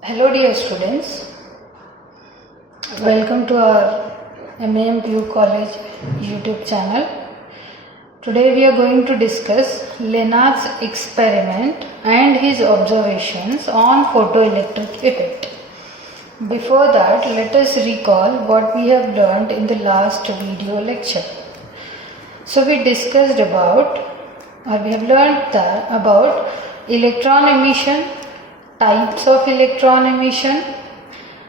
Hello dear students, welcome to our MAMPU College YouTube channel. Today we are going to discuss Lenard's experiment and his observations on photoelectric effect. Before that, let us recall what we have learned in the last video lecture. So we discussed about, or we have learned about electron emission, types of electron emission.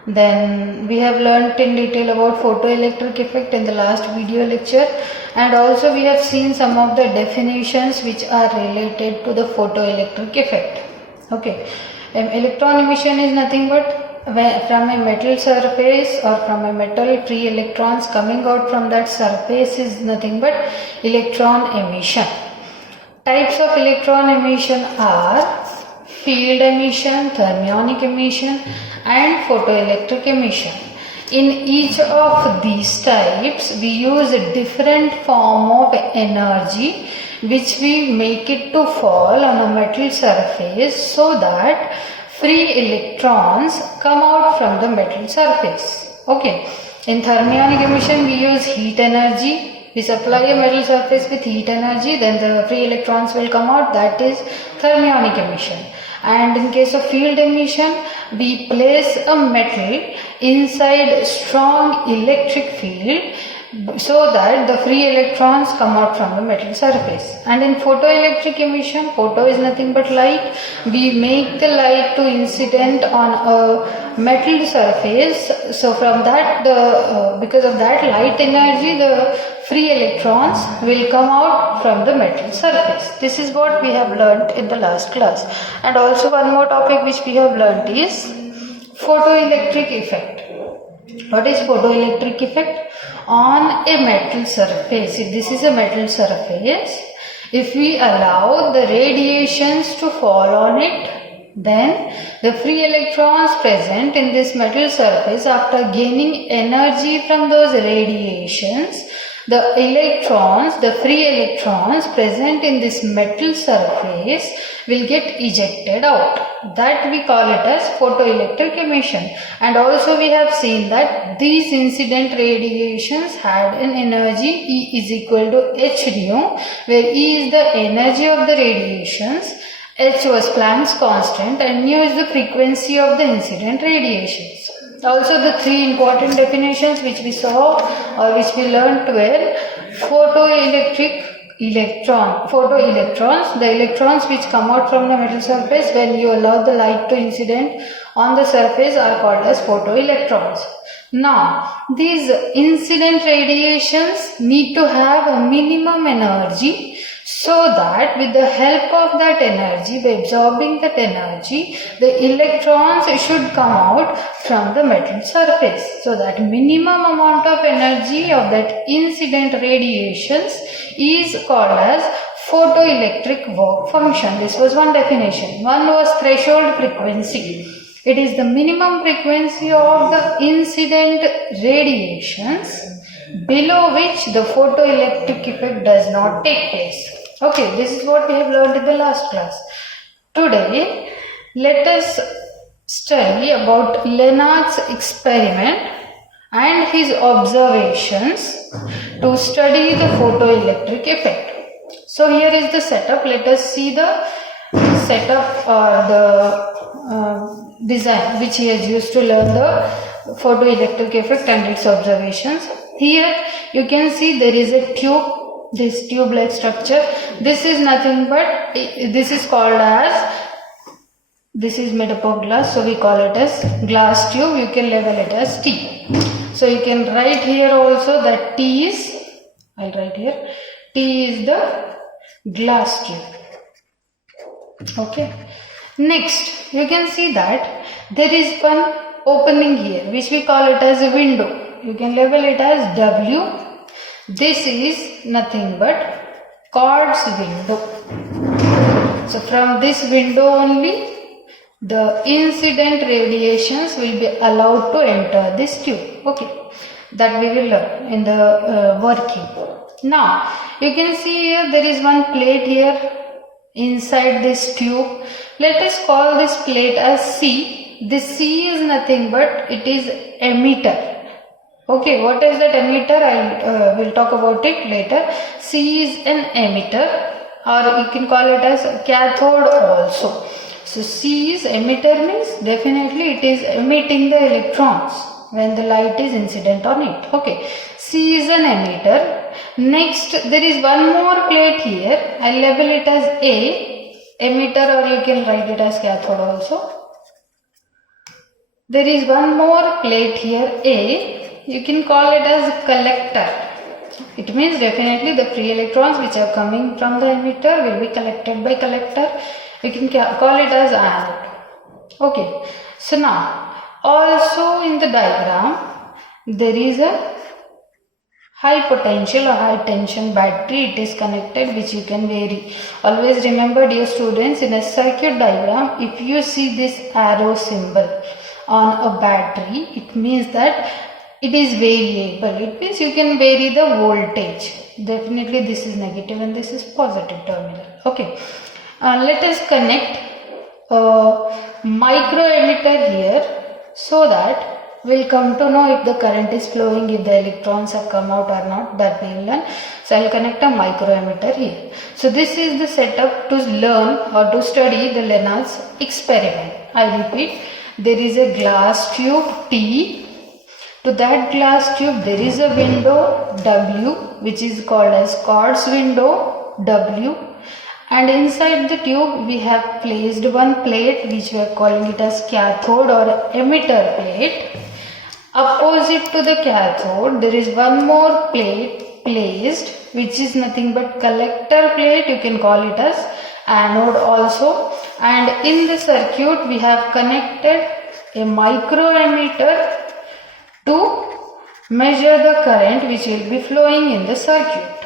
Then we have learnt in detail about photoelectric effect in the last video lecture, and also we have seen some of the definitions which are related to the photoelectric effect. Okay, electron emission is nothing but from a metal surface or from a metal, free electrons coming out from that surface is nothing but electron emission. Types of electron emission are field emission, thermionic emission and photoelectric emission. In each of these types we use a different form of energy which we make it to fall on a metal surface so that free electrons come out from the metal surface. Okay, in thermionic emission we use heat energy. We supply a metal surface with heat energy, then the free electrons will come out, that is thermionic emission. And in case of field emission, we place a metal inside strong electric field so that the free electrons come out from the metal surface. And in photoelectric emission, photo is nothing but light. We make the light to incident on a metal surface. So from that, because of that light energy, the free electrons will come out from the metal surface. This is what we have learnt in the last class. And also one more topic which we have learnt is photoelectric effect. What is photoelectric effect? On a metal surface, if this is a metal surface, if we allow the radiations to fall on it, then the free electrons present in this metal surface, after gaining energy from those radiations, the electrons, the free electrons present in this metal surface will get ejected out. That we call it as photoelectric emission. And also we have seen that these incident radiations had an energy E is equal to h nu, where E is the energy of the radiations, h was Planck's constant and nu is the frequency of the incident radiations. Also the three important definitions which we saw or which we learnt were photoelectric photoelectrons, the electrons which come out from the metal surface when you allow the light to incident on the surface are called as photoelectrons. Now, these incident radiations need to have a minimum energy so that with the help of that energy, by absorbing that energy, the electrons should come out from the metal surface. So that minimum amount of energy of that incident radiations is called as photoelectric work function. This was one definition. One was threshold frequency. It is the minimum frequency of the incident radiations below which the photoelectric effect does not take place. Okay, this is what we have learned in the last class. Today, let us study about Lenard's experiment and his observations to study the photoelectric effect. So here is the setup. Let us see the setup or the design which he has used to learn the photoelectric effect and its observations. Here you can see there is a tube, this tube-like structure. This is nothing but, this is called as, this is made up of glass, so we call it as glass tube. You can label it as T. So you can write here also that T is, I'll write here, T is the glass tube. Okay. Next, you can see that there is one opening here which we call it as a window. You can label it as W. This is nothing but quartz window. So from this window only the incident radiations will be allowed to enter this tube. Okay, that we will learn in the working. Now you can see here there is one plate here inside this tube. Let us call this plate as C this C is nothing but it is emitter. Okay, what is that emitter? I will talk about it later. C is an emitter, or you can call it as cathode also. So C is emitter means definitely it is emitting the electrons when the light is incident on it. Okay, C is an emitter. Next, there is one more plate here. I label it as A, emitter, or you can write it as cathode also. There is one more plate here, A. You can call it as collector. It means definitely the free electrons which are coming from the emitter will be collected by collector. You can call it as anode. Okay. So now, also in the diagram, there is a high potential or high tension battery. It is connected, which you can vary. Always remember, dear students, in a circuit diagram, if you see this arrow symbol on a battery, it means that it is variable. It means you can vary the voltage. Definitely this is negative and this is positive terminal. Okay. Let us connect a micro emitter here so that we'll come to know if the current is flowing, if the electrons have come out or not, that we'll learn. So I'll connect a micro emitter here. So this is the setup to learn or to study the Lenard's experiment. I repeat, there is a glass tube T. To that glass tube there is a window W, which is called as quartz window W, and inside the tube we have placed one plate which we are calling it as cathode or emitter plate. Opposite to the cathode there is one more plate placed, which is nothing but collector plate. You can call it as anode also, and in the circuit we have connected a micro emitter to measure the current which will be flowing in the circuit,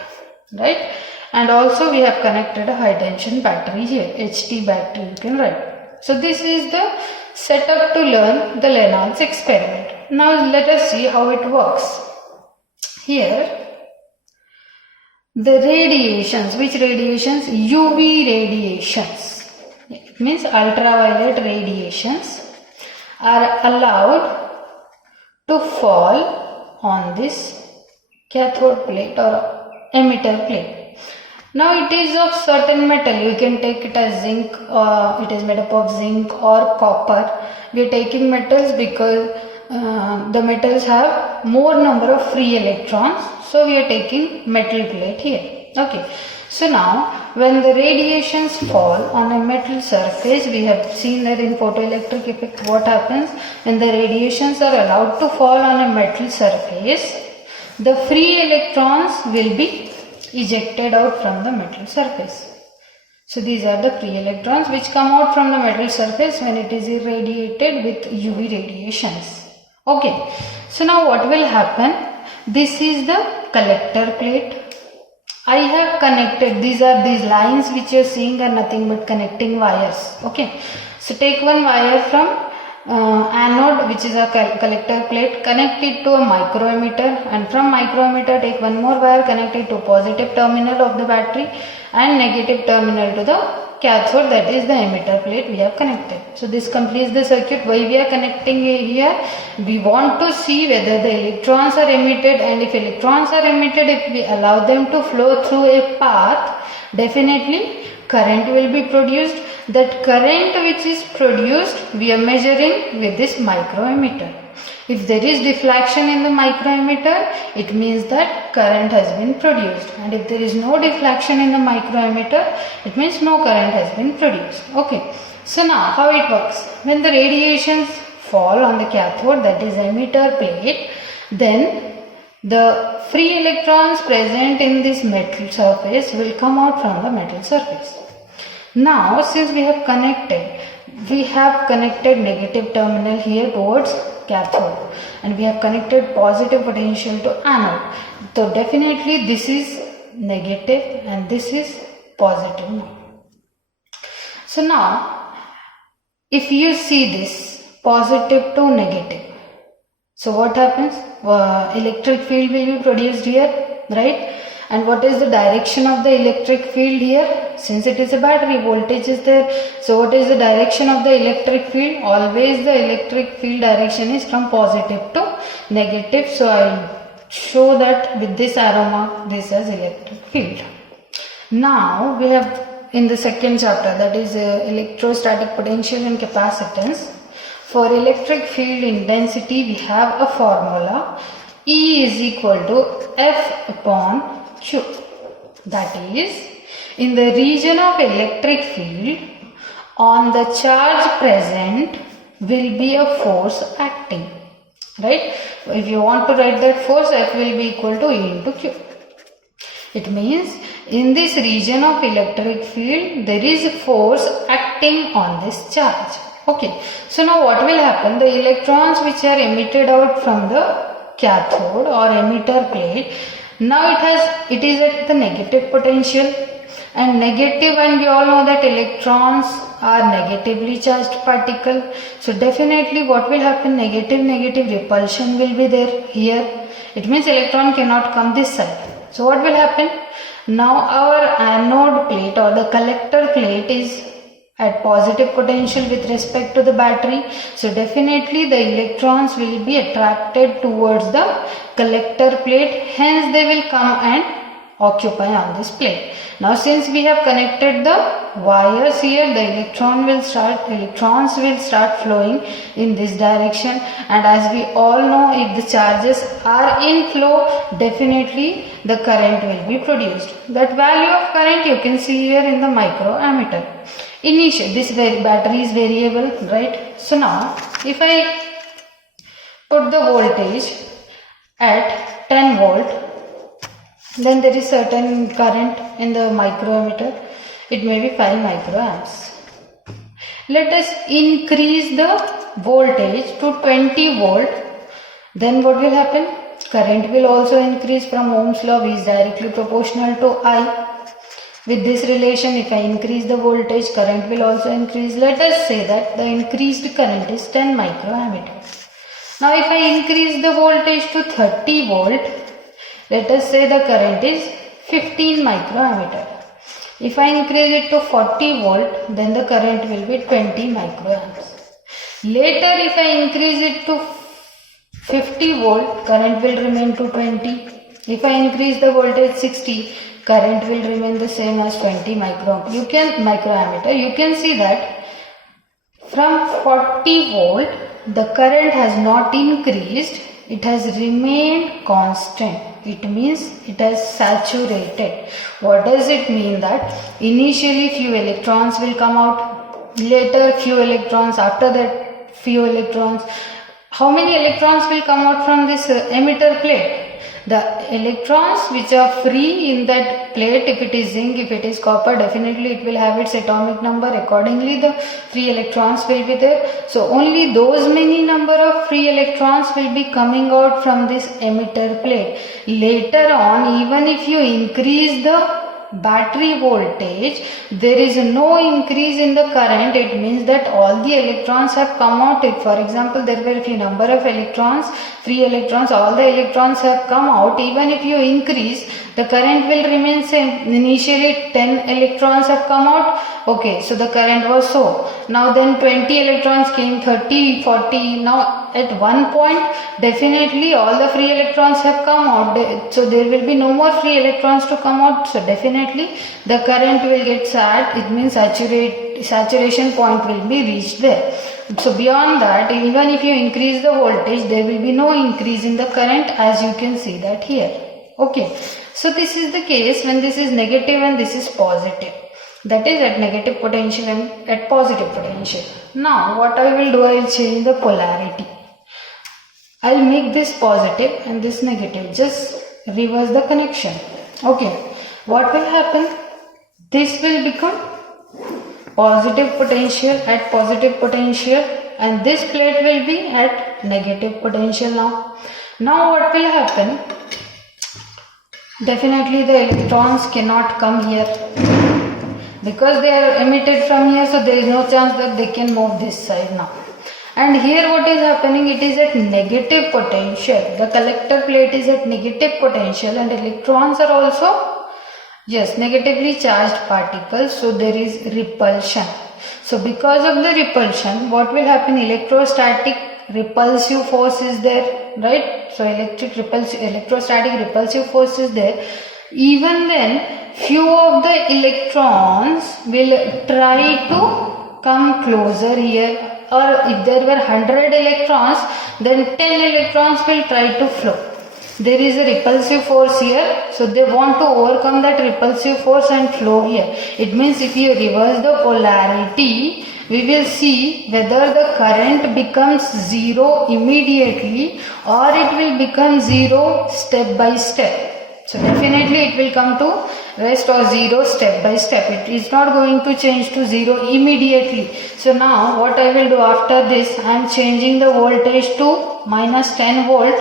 right? And also we have connected a high tension battery here, HT battery you can write. So this is the setup to learn the Lenard's experiment. Now let us see how it works. Here the radiations, which radiations? UV radiations. It means ultraviolet radiations are allowed to fall on this cathode plate or emitter plate. Now it is of certain metal. You can take it as zinc, or it is made up of zinc or copper. We are taking metals because the metals have more number of free electrons. So we are taking metal plate here. Okay. So now when the radiations fall on a metal surface, we have seen that in photoelectric effect what happens when the radiations are allowed to fall on a metal surface, the free electrons will be ejected out from the metal surface. So these are the free electrons which come out from the metal surface when it is irradiated with UV radiations. Okay. So now what will happen? This is the collector plate. I have connected, these lines which you are seeing are nothing but connecting wires. Okay. So take one wire from anode, which is a collector plate, connect it to a microemitter, and from microemitter take one more wire, connect it to positive terminal of the battery and negative terminal to the cathode, that is the emitter plate we have connected. So this completes the circuit. Why we are connecting here? We want to see whether the electrons are emitted, and if electrons are emitted, if we allow them to flow through a path, definitely current will be produced. That current which is produced, we are measuring with this microemitter. If there is deflection in the microemitter, it means that current has been produced, and if there is no deflection in the microemitter, it means no current has been produced. Okay. So now how it works? When the radiations fall on the cathode, that is emitter plate, then the free electrons present in this metal surface will come out from the metal surface. Now since we have connected negative terminal here towards cathode, and we have connected positive potential to anode. So definitely this is negative and this is positive. So now if you see this positive to negative, so what happens? Electric field will be produced here, right? And what is the direction of the electric field here? Since it is a battery, voltage is there. So what is the direction of the electric field? Always the electric field direction is from positive to negative. So I will show that with this arrow mark, this as electric field. Now we have in the second chapter, that is electrostatic potential and capacitance. For electric field intensity, we have a formula. E is equal to F upon Q. That is, in the region of electric field, on the charge present will be a force acting. Right? If you want to write that force, F will be equal to E into Q. It means in this region of electric field, there is a force acting on this charge. Okay. So now what will happen? The electrons which are emitted out from the cathode or emitter plate, now it is at the negative potential, and negative, and we all know that electrons are negatively charged particle. So definitely what will happen? Negative repulsion will be there here. It means electron cannot come this side. So what will happen? Now our anode plate or the collector plate is at positive potential with respect to the battery. So definitely the electrons will be attracted towards the collector plate. Hence they will come and occupy on this plate. Now since we have connected the wires here, the electrons will start flowing in this direction, and as we all know, if the charges are in flow, definitely the current will be produced. That value of current you can see here in the microammeter. Initially this battery is variable, right? So now if I put the voltage at 10 volt, then there is certain current in the microammeter. It may be 5 microamps. Let us increase the voltage to 20 volt. Then what will happen? Current will also increase. From Ohm's law, V is directly proportional to I. With this relation, if I increase the voltage, current will also increase. Let us say that the increased current is 10 microammeter. Now if I increase the voltage to 30 volt, let us say the current is 15 microammeter. If I increase it to 40 volt, then the current will be 20 microamps. Later, if I increase it to 50 volt, current will remain to 20. If I increase the voltage 60, current will remain the same as 20 microammeter. You can see that from 40 volt, the current has not increased, it has remained constant. It means it has saturated. What does it mean? That initially few electrons will come out, later few electrons, after that few electrons. How many electrons will come out from this emitter plate? The electrons which are free in that plate, if it is zinc, if it is copper, definitely it will have its atomic number. Accordingly, the free electrons will be there. So only those many number of free electrons will be coming out from this emitter plate. Later on, even if you increase the battery voltage, there is no increase in the current. It means that all the electrons have come out. If for example there were a few number of electrons, free electrons, all the electrons have come out. Even if you increase, the current will remain same. Initially 10 electrons have come out. Okay, so the current was so. Now then 20 electrons came, 30, 40. Now at one point definitely all the free electrons have come out. So there will be no more free electrons to come out. So definitely the current will get sat. It means saturation point will be reached there. So beyond that, even if you increase the voltage, there will be no increase in the current, as you can see that here. Okay. So this is the case when this is negative and this is positive. That is at negative potential and at positive potential. Now what I will do, I will change the polarity. I will make this positive and this negative. Just reverse the connection. Okay. What will happen? This will become positive potential at positive potential, and this plate will be at negative potential now. Now what will happen? Definitely the electrons cannot come here because they are emitted from here, so there is no chance that they can move this side now. and here what is happening, it is at negative potential. The collector plate is at negative potential and electrons are also, yes, negatively charged particles, so there is repulsion. So because of the repulsion, what will happen, electrostatic repulsive force is there, right? So electrostatic repulsive force is there. Even then, few of the electrons will try to come closer here, or if there were 100 electrons, then 10 electrons will try to flow. There is a repulsive force here, so they want to overcome that repulsive force and flow here. It means if you reverse the polarity, we will see whether the current becomes zero immediately or it will become zero step by step. So definitely it will come to rest or zero step by step. It is not going to change to zero immediately. So now what I will do after this, I am changing the voltage to minus 10 volt.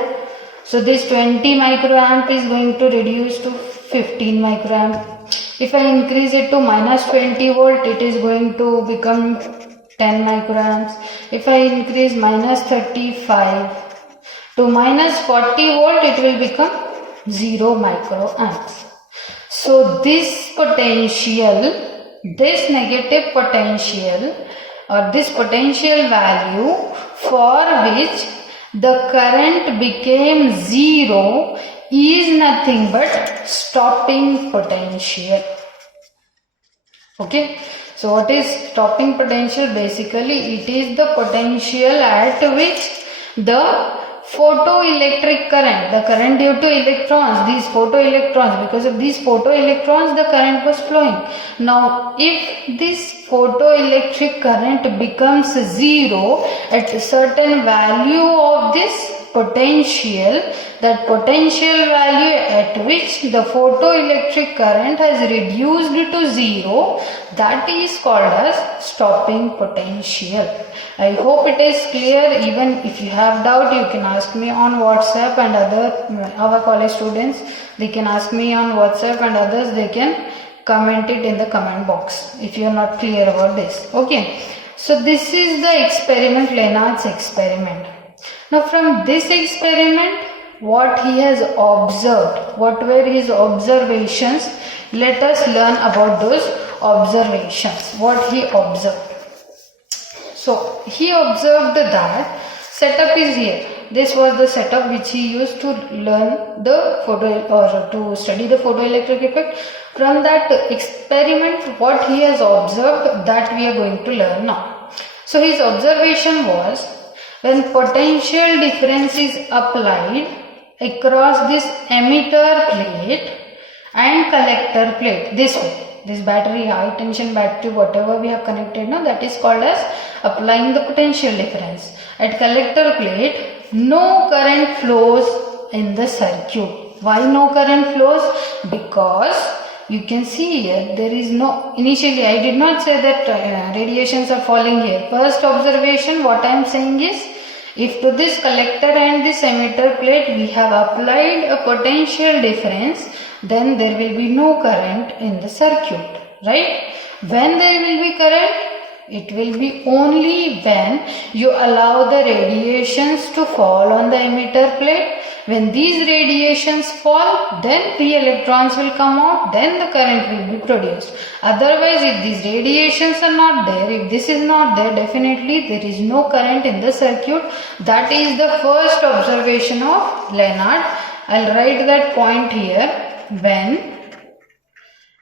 So this 20 microamp is going to reduce to 15 microamp. If I increase it to minus 20 volt, it is going to become 10 microamps. If I increase minus 35 to minus 40 volt, it will become 0 microamps. So this potential, this negative potential or this potential value for which the current became zero is nothing but stopping potential. Okay, so what is stopping potential? Basically it is the potential at which the photoelectric current, the current due to electrons, these photoelectrons, because of these photoelectrons the current was flowing. Now if this photoelectric current becomes zero at a certain value of this potential, that potential value at which the photoelectric current has reduced to zero, that is called as stopping potential. I hope it is clear. Even if you have doubt, you can ask me on WhatsApp, and our college students, they can ask me on WhatsApp, and others they can comment it in the comment box if you are not clear about this. Okay, so this is the experiment, Lenard's experiment. Now from this experiment, what he has observed, what were his observations, let us learn about those observations, what he observed. So he observed that setup is here. This was the setup which he used to learn the to study the photoelectric effect. From that experiment, what he has observed, that we are going to learn now. So his observation was, when potential difference is applied across this emitter plate and collector plate, this way, this battery, high tension battery, whatever we have connected now, that is called as applying the potential difference. At collector plate, no current flows in the circuit. Why no current flows? Because you can see here, there is no, initially I did not say that radiations are falling here. First observation, what I am saying is, if to this collector and this emitter plate we have applied a potential difference, then there will be no current in the circuit, right? When there will be current, it will be only when you allow the radiations to fall on the emitter plate. When these radiations fall, then free electrons will come out, then the current will be produced. Otherwise, if these radiations are not there, if this is not there, definitely there is no current in the circuit. That is the first observation of Lenard. I'll write that point here. When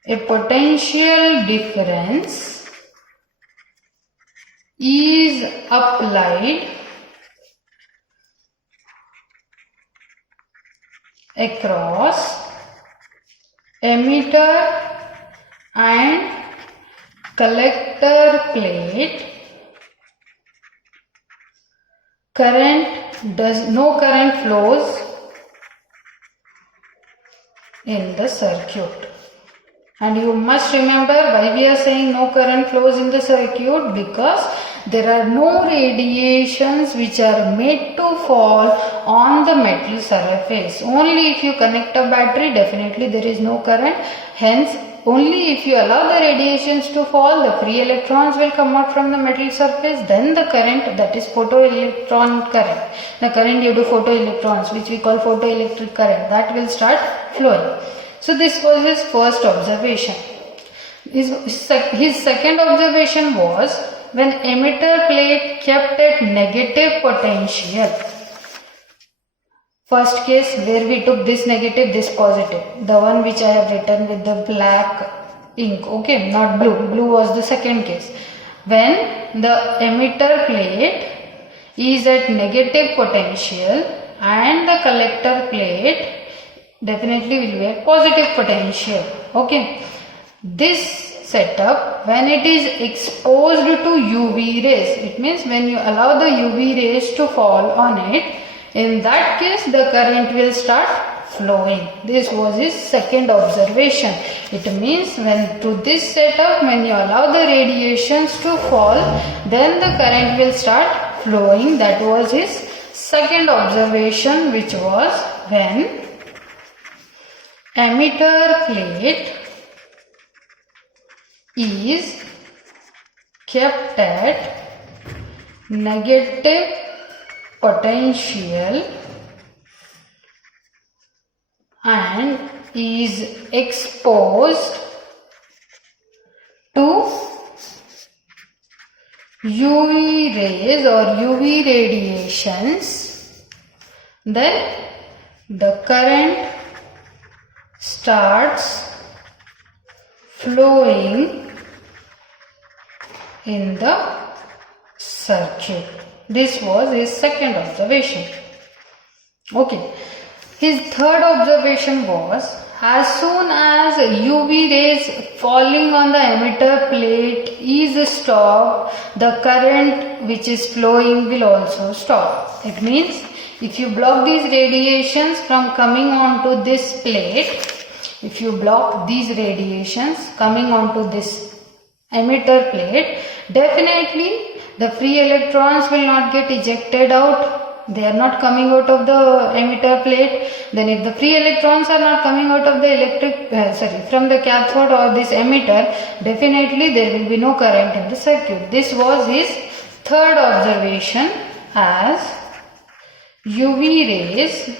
a potential difference is applied across emitter and collector plate, no current flows in the circuit. And you must remember why we are saying no current flows in the circuit, because there are no radiations which are made to fall on the metal surface. Only if you connect a battery, definitely there is no current. Hence, only if you allow the radiations to fall, the free electrons will come out from the metal surface, then the current, that is photoelectron current, the current due to photoelectrons, which we call photoelectric current, that will start flowing. So this was his first observation. His second observation was when emitter plate kept at negative potential. First case where we took this negative, this positive, the one which I have written with the black ink, okay, not blue. Blue was the second case. When the emitter plate is at negative potential and the collector plate definitely will be at positive potential, okay. This setup, when it is exposed to UV rays, it means when you allow the UV rays to fall on it, in that case the current will start flowing. This was his second observation. It means when to this setup, when you allow the radiations to fall, then the current will start flowing. That was his second observation, which was when emitter plate is kept at negative potential and is exposed to UV rays or UV radiations, then the current starts flowing in the circuit. This was his second observation. Okay. His third observation was as soon as UV rays falling on the emitter plate is stopped, the current which is flowing will also stop. It means if you block these radiations from coming onto this plate, if you block these radiations coming onto this emitter plate, definitely the free electrons will not get ejected out. They are not coming out of the emitter plate. Then if the free electrons are not coming out of the from the cathode or this emitter, definitely there will be no current in the circuit. This was his third observation, as UV rays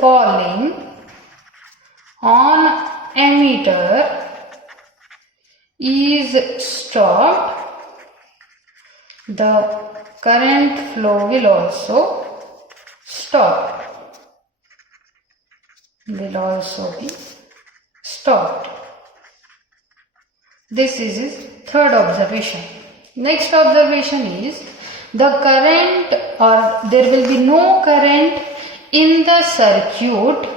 falling on emitter is stopped, the current flow will also stop. Will also be stopped. This is his third observation. Next observation is the current, or there will be no current in the circuit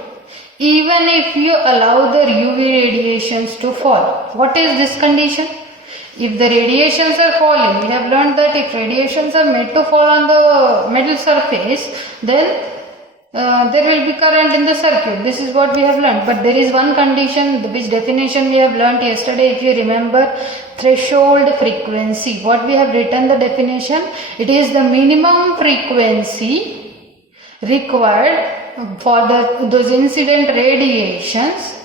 even if you allow the UV radiations to fall. What is this condition? If the radiations are falling, we have learned that if radiations are made to fall on the metal surface, then there will be current in the circuit. This is what we have learned. But there is one condition, which definition we have learned yesterday, if you remember, threshold frequency. What we have written the definition? It is the minimum frequency required for those incident radiations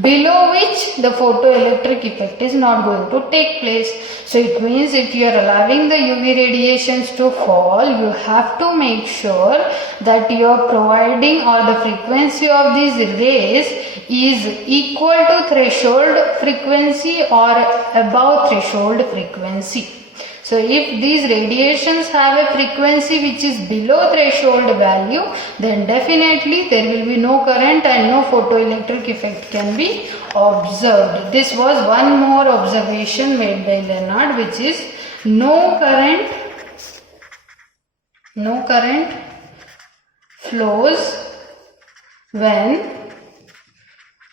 below which the photoelectric effect is not going to take place. So it means if you are allowing the UV radiations to fall, you have to make sure that you are providing, or the frequency of these rays is equal to threshold frequency or above threshold frequency. So if these radiations have a frequency which is below threshold value, then definitely there will be no current and no photoelectric effect can be observed. This was one more observation made by Lenard, which is no current flows when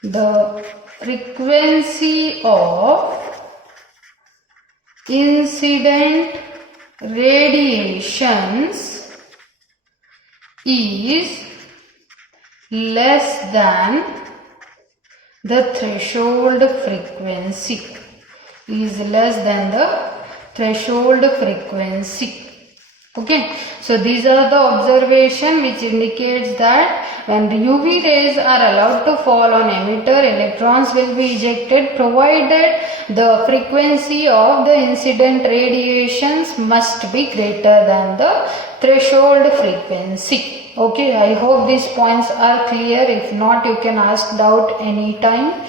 the frequency of incident radiations is less than the threshold frequency. Okay, so these are the observation which indicates that when the UV rays are allowed to fall on emitter, electrons will be ejected provided the frequency of the incident radiations must be greater than the threshold frequency. Okay, I hope these points are clear. If not, you can ask doubt anytime.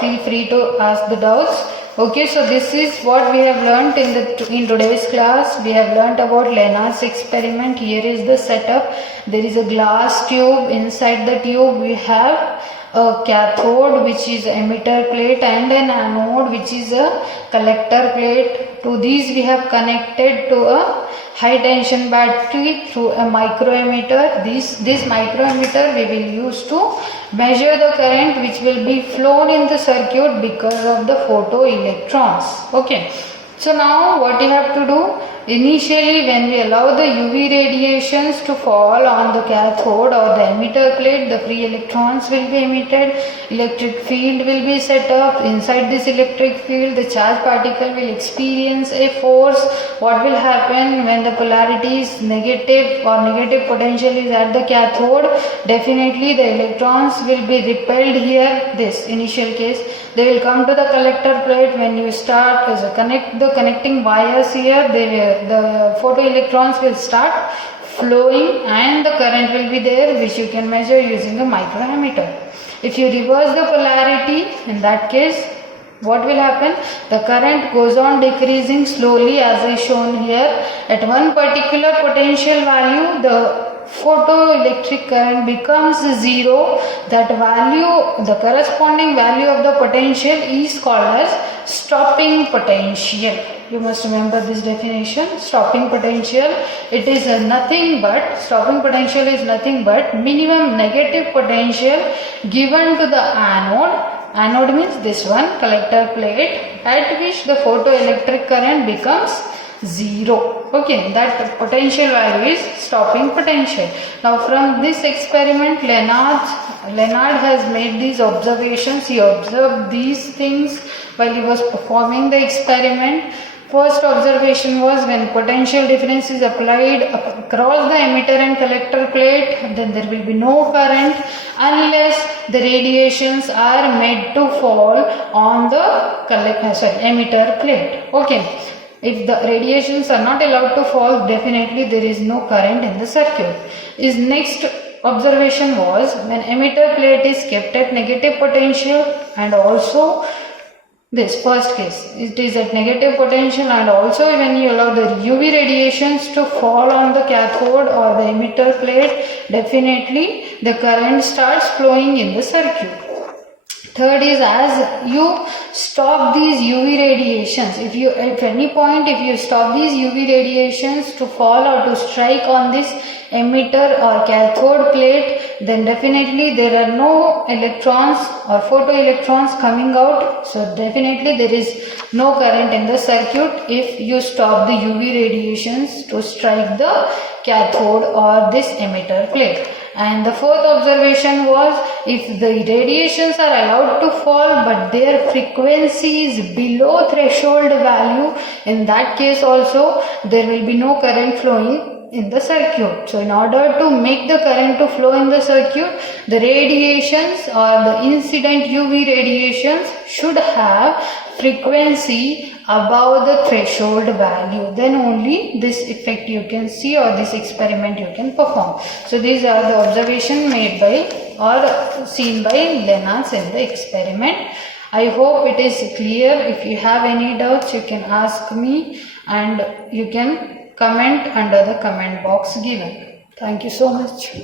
Feel free to ask the doubts. Okay, so this is what we have learnt in today's class. We have learnt about Lenard's experiment. Here is the setup. There is a glass tube. Inside the tube we have a cathode, which is emitter plate, and an anode, which is a collector plate. To these we have connected to a high tension battery through a micrometer. This micrometer we will use to measure the current which will be flown in the circuit because of the photoelectrons. Okay, so now what you have to do, initially when we allow the UV radiations to fall on the cathode or the emitter plate, the free electrons will be emitted, electric field will be set up. Inside this electric field, the charged particle will experience a force. What will happen when the polarity is negative or negative potential is at the cathode? Definitely the electrons will be repelled here, this initial case. They will come to the collector plate. When you start connect the connecting wires here, the photoelectrons will start flowing and the current will be there, which you can measure using a micrometer. If you reverse the polarity, in that case what will happen? The current goes on decreasing slowly as I shown here. At one particular potential value, the photoelectric current becomes zero. That value, the corresponding value of the potential is called as stopping potential. You must remember this definition. Stopping potential, it is nothing but, stopping potential is nothing but minimum negative potential given to the anode. Anode means this one, collector plate, at which the photoelectric current becomes zero. Okay, that potential value is stopping potential. Now from this experiment, Lenard has made these observations. He observed these things while he was performing the experiment. First observation was when potential difference is applied across the emitter and collector plate, then there will be no current unless the radiations are made to fall on the emitter plate. Okay. If the radiations are not allowed to fall, definitely there is no current in the circuit. His next observation was when emitter plate is kept at negative potential, and also this first case, it is at negative potential, and also when you allow the UV radiations to fall on the cathode or the emitter plate, definitely the current starts flowing in the circuit. Third is, as you stop these UV radiations, if any point you stop these UV radiations to fall or to strike on this emitter or cathode plate, then definitely there are no electrons or photoelectrons coming out. So definitely there is no current in the circuit if you stop the UV radiations to strike the cathode or this emitter plate. And the fourth observation was, if the radiations are allowed to fall but their frequency is below threshold value, in that case also there will be no current flowing in the circuit. So in order to make the current to flow in the circuit, the radiations or the incident UV radiations should have frequency above the threshold value. Then only this effect you can see or this experiment you can perform. So these are the observations made by or seen by Lenard in the experiment. I hope it is clear. If you have any doubts, you can ask me and you can comment under the comment box given. Thank you so much.